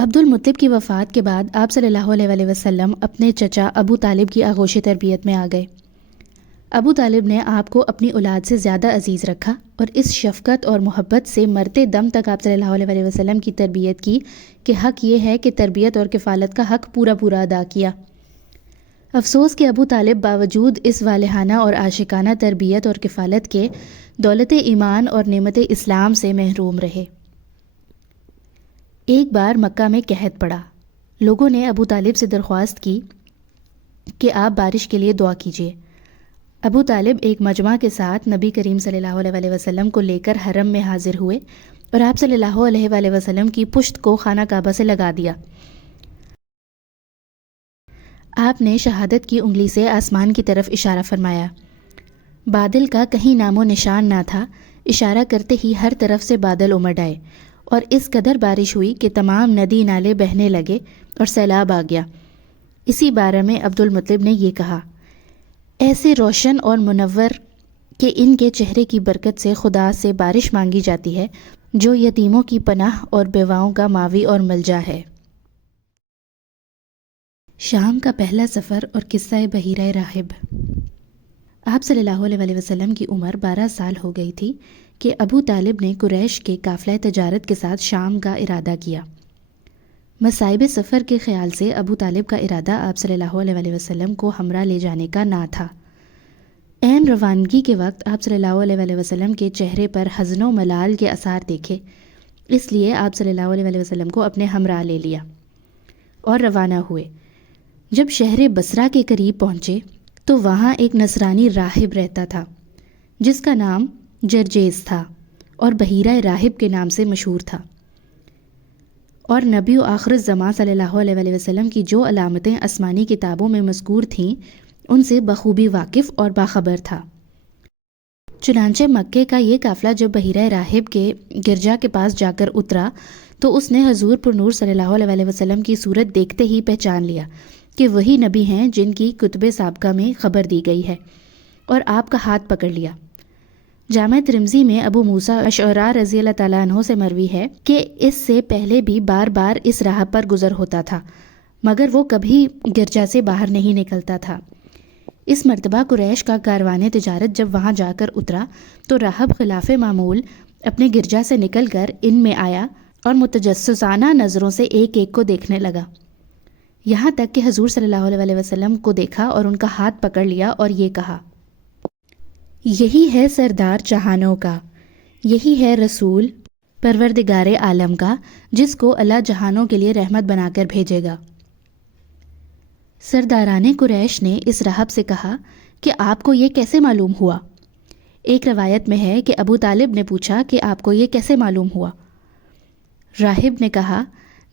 عبد المطلب کی وفات کے بعد آپ صلی اللہ علیہ وسلم اپنے چچا ابو طالب کی آغوش تربیت میں آ گئے۔ ابو طالب نے آپ کو اپنی اولاد سے زیادہ عزیز رکھا اور اس شفقت اور محبت سے مرتے دم تک آپ صلی اللہ علیہ وسلم کی تربیت کی کہ حق یہ ہے کہ تربیت اور کفالت کا حق پورا پورا ادا کیا۔ افسوس کہ ابو طالب باوجود اس والہانہ اور عاشقانہ تربیت اور کفالت کے دولت ایمان اور نعمت اسلام سے محروم رہے۔ ایک بار مکہ میں قحط پڑا۔ لوگوں نے ابو طالب سے درخواست کی کہ آپ بارش کے لیے دعا کیجیے۔ ابو طالب ایک مجمع کے ساتھ نبی کریم صلی اللہ علیہ وسلم کو لے کر حرم میں حاضر ہوئے اور آپ صلی اللہ علیہ وسلم کی پشت کو خانہ کعبہ سے لگا دیا۔ آپ نے شہادت کی انگلی سے آسمان کی طرف اشارہ فرمایا۔ بادل کا کہیں نام و نشان نہ تھا، اشارہ کرتے ہی ہر طرف سے بادل امڑ آئے اور اس قدر بارش ہوئی کہ تمام ندی نالے بہنے لگے اور سیلاب آ گیا۔ اسی بارے میں عبد المطلب نے یہ کہا، ایسے روشن اور منور کہ ان کے چہرے کی برکت سے خدا سے بارش مانگی جاتی ہے، جو یتیموں کی پناہ اور بیواؤں کا ماوی اور ملجا ہے۔ شام کا پہلا سفر اور قصہ بحیرہ راہب۔ آپ صلی اللہ علیہ وسلم کی عمر 12 سال ہو گئی تھی کہ ابو طالب نے قریش کے قافلہ تجارت کے ساتھ شام کا ارادہ کیا۔ مصائب سفر کے خیال سے ابو طالب کا ارادہ آپ صلی اللہ علیہ وسلم کو ہمراہ لے جانے کا نہ تھا۔ عین روانگی کے وقت آپ صلی اللہ علیہ وسلم کے چہرے پر حزن و ملال کے آثار دیکھے، اس لیے آپ صلی اللہ علیہ وسلم کو اپنے ہمراہ لے لیا اور روانہ ہوئے۔ جب شہر بصرہ کے قریب پہنچے تو وہاں ایک نصرانی راہب رہتا تھا جس کا نام جرجیز تھا اور بحیرہ راہب کے نام سے مشہور تھا، اور نبی و آخر الزمان صلی اللہ علیہ وسلم کی جو علامتیں آسمانی کتابوں میں مذکور تھیں ان سے بخوبی واقف اور باخبر تھا۔ چنانچہ مکے کا یہ قافلہ جب بحیرہ راہب کے گرجا کے پاس جا کر اترا تو اس نے حضور پر نور صلی اللہ علیہ وسلم کی صورت دیکھتے ہی پہچان لیا کہ وہی نبی ہیں جن کی کتب سابقہ میں خبر دی گئی ہے، اور آپ کا ہاتھ پکڑ لیا۔ جامع ترمذی میں ابو موسیٰ اشعری رضی اللہ تعالیٰ عنہ سے مروی ہے کہ اس سے پہلے بھی بار بار اس راہ پر گزر ہوتا تھا مگر وہ کبھی گرجا سے باہر نہیں نکلتا تھا۔ اس مرتبہ قریش کا کاروان تجارت جب وہاں جا کر اترا تو راہب خلاف معمول اپنے گرجا سے نکل کر ان میں آیا اور متجسسانہ نظروں سے ایک ایک کو دیکھنے لگا، یہاں تک کہ حضور صلی اللہ علیہ وسلم کو دیکھا اور ان کا ہاتھ پکڑ لیا اور یہ کہا، یہی ہے سردار جہانوں کا، یہی ہے رسول پروردگار عالم کا جس کو اللہ جہانوں کے لیے رحمت بنا کر بھیجے گا۔ سرداران قریش نے اس راہب سے کہا کہ آپ کو یہ کیسے معلوم ہوا؟ ایک روایت میں ہے کہ ابو طالب نے پوچھا کہ آپ کو یہ کیسے معلوم ہوا؟ راہب نے کہا،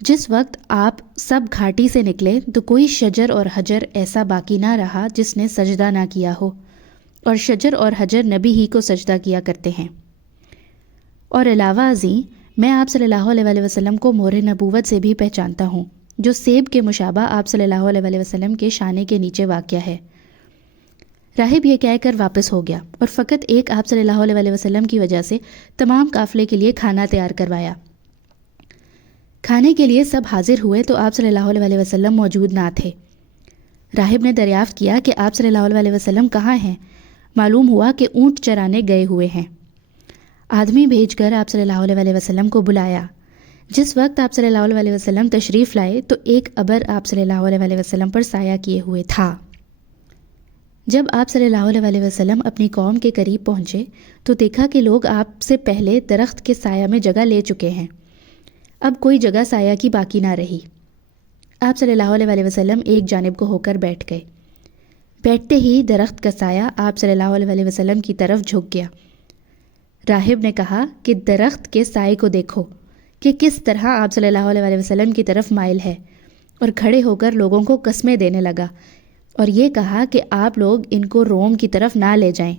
جس وقت آپ سب گھاٹی سے نکلے تو کوئی شجر اور حجر ایسا باقی نہ رہا جس نے سجدہ نہ کیا ہو، اور شجر اور حجر نبی ہی کو سجدہ کیا کرتے ہیں۔ اور علاوہ ازیں میں آپ صلی اللہ علیہ وسلم کو مہر نبوت سے بھی پہچانتا ہوں، جو سیب کے مشابہ آپ صلی اللہ علیہ وسلم کے شانے کے نیچے واقع ہے۔ راہب یہ کہہ کر واپس ہو گیا اور فقط ایک آپ صلی اللہ علیہ وسلم کی وجہ سے تمام قافلے کے لیے کھانا تیار کروایا۔ کھانے کے لیے سب حاضر ہوئے تو آپ صلی اللہ علیہ وسلم موجود نہ تھے۔ راہب نے دریافت کیا کہ آپ صلی اللہ علیہ وسلم کہاں ہیں؟ معلوم ہوا کہ اونٹ چرانے گئے ہوئے ہیں۔ آدمی بھیج کر آپ صلی اللہ علیہ وسلم کو بلایا۔ جس وقت آپ صلی اللہ علیہ وسلم تشریف لائے تو ایک ابر آپ صلی اللہ علیہ وسلم پر سایہ کیے ہوئے تھا۔ جب آپ صلی اللہ علیہ وسلم اپنی قوم کے قریب پہنچے تو دیکھا کہ لوگ آپ سے پہلے درخت کے سایہ میں جگہ لے چکے ہیں، اب کوئی جگہ سایہ کی باقی نہ رہی۔ آپ صلی اللہ علیہ وسلم ایک جانب کو ہو کر بیٹھ گئے۔ بیٹھتے ہی درخت کا سایہ آپ صلی اللہ علیہ وسلم کی طرف جھک گیا۔ راہب نے کہا کہ درخت کے سائے کو دیکھو کہ کس طرح آپ صلی اللہ علیہ وسلم کی طرف مائل ہے، اور کھڑے ہو کر لوگوں کو قسمیں دینے لگا اور یہ کہا کہ آپ لوگ ان کو روم کی طرف نہ لے جائیں۔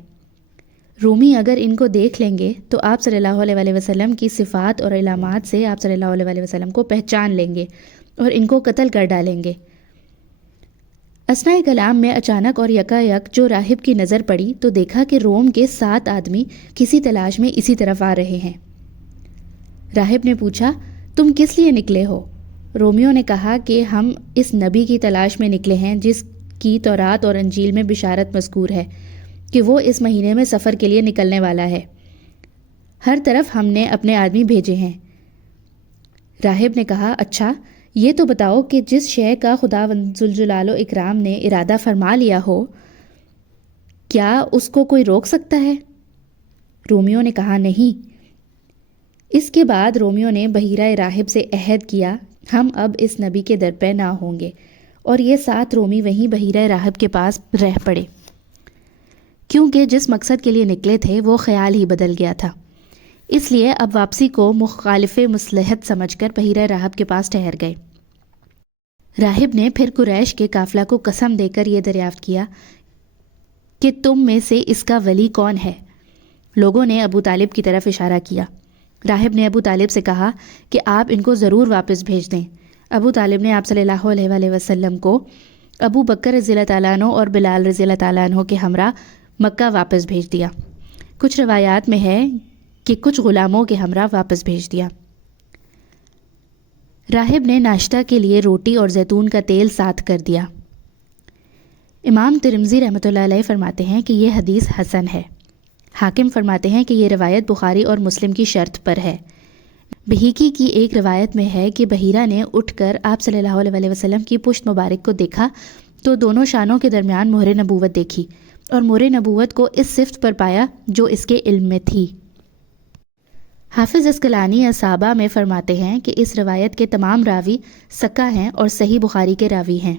رومی اگر ان کو دیکھ لیں گے تو آپ صلی اللہ علیہ وسلم کی صفات اور علامات سے آپ صلی اللہ علیہ وسلم کو پہچان لیں گے اور ان کو قتل کر ڈالیں گے۔ اثناء کلام میں اچانک اور یکا یک جو راہب کی نظر پڑی تو دیکھا کہ روم کے 7 آدمی کسی تلاش میں اسی طرف آ رہے ہیں۔ راہب نے پوچھا، تم کس لیے نکلے ہو؟ رومیو نے کہا کہ ہم اس نبی کی تلاش میں نکلے ہیں جس کی تورات اور انجیل میں بشارت مذکور ہے کہ وہ اس مہینے میں سفر کے لیے نکلنے والا ہے۔ ہر طرف ہم نے اپنے آدمی بھیجے ہیں۔ راہب نے کہا، اچھا یہ تو بتاؤ کہ جس شے کا خداوند ذوالجلال و اکرام نے ارادہ فرما لیا ہو، کیا اس کو کوئی روک سکتا ہے؟ رومیو نے کہا، نہیں۔ اس کے بعد رومیو نے بحیرہ راہب سے عہد کیا، ہم اب اس نبی کے در پہ نہ ہوں گے، اور یہ 7 رومی وہیں بحیرہ راہب کے پاس رہ پڑے، کیونکہ جس مقصد کے لیے نکلے تھے وہ خیال ہی بدل گیا تھا۔ اس لیے اب واپسی کو مخالف مصلحت سمجھ کر بحیرہ راہب کے پاس ٹھہر گئے۔ راہب نے پھر قریش کے قافلہ کو قسم دے کر یہ دریافت کیا کہ تم میں سے اس کا ولی کون ہے؟ لوگوں نے ابو طالب کی طرف اشارہ کیا۔ راہب نے ابو طالب سے کہا کہ آپ ان کو ضرور واپس بھیج دیں۔ ابو طالب نے آپ صلی اللہ علیہ وآلہ وسلم کو ابو بکر رضی اللہ تعالیٰ عنہ اور بلال رضی اللہ تعالیٰ عنہ کے ہمراہ مکہ واپس بھیج دیا۔ کچھ روایات میں ہے کہ کچھ غلاموں کے ہمراہ واپس بھیج دیا۔ راہب نے ناشتہ کے لیے روٹی اور زیتون کا تیل ساتھ کر دیا۔ امام ترمذی رحمۃ اللہ علیہ فرماتے ہیں کہ یہ حدیث حسن ہے۔ حاکم فرماتے ہیں کہ یہ روایت بخاری اور مسلم کی شرط پر ہے۔ بہیقی کی ایک روایت میں ہے کہ بحیرہ نے اٹھ کر آپ صلی اللہ علیہ وآلہ وسلم کی پشت مبارک کو دیکھا تو دونوں شانوں کے درمیان مہر نبوت دیکھی، اور مہر نبوت کو اس صفت پر پایا جو اس کے علم میں تھی۔ حافظ عسقلانی اصابہ میں فرماتے ہیں کہ اس روایت کے تمام راوی ثقہ ہیں اور صحیح بخاری کے راوی ہیں۔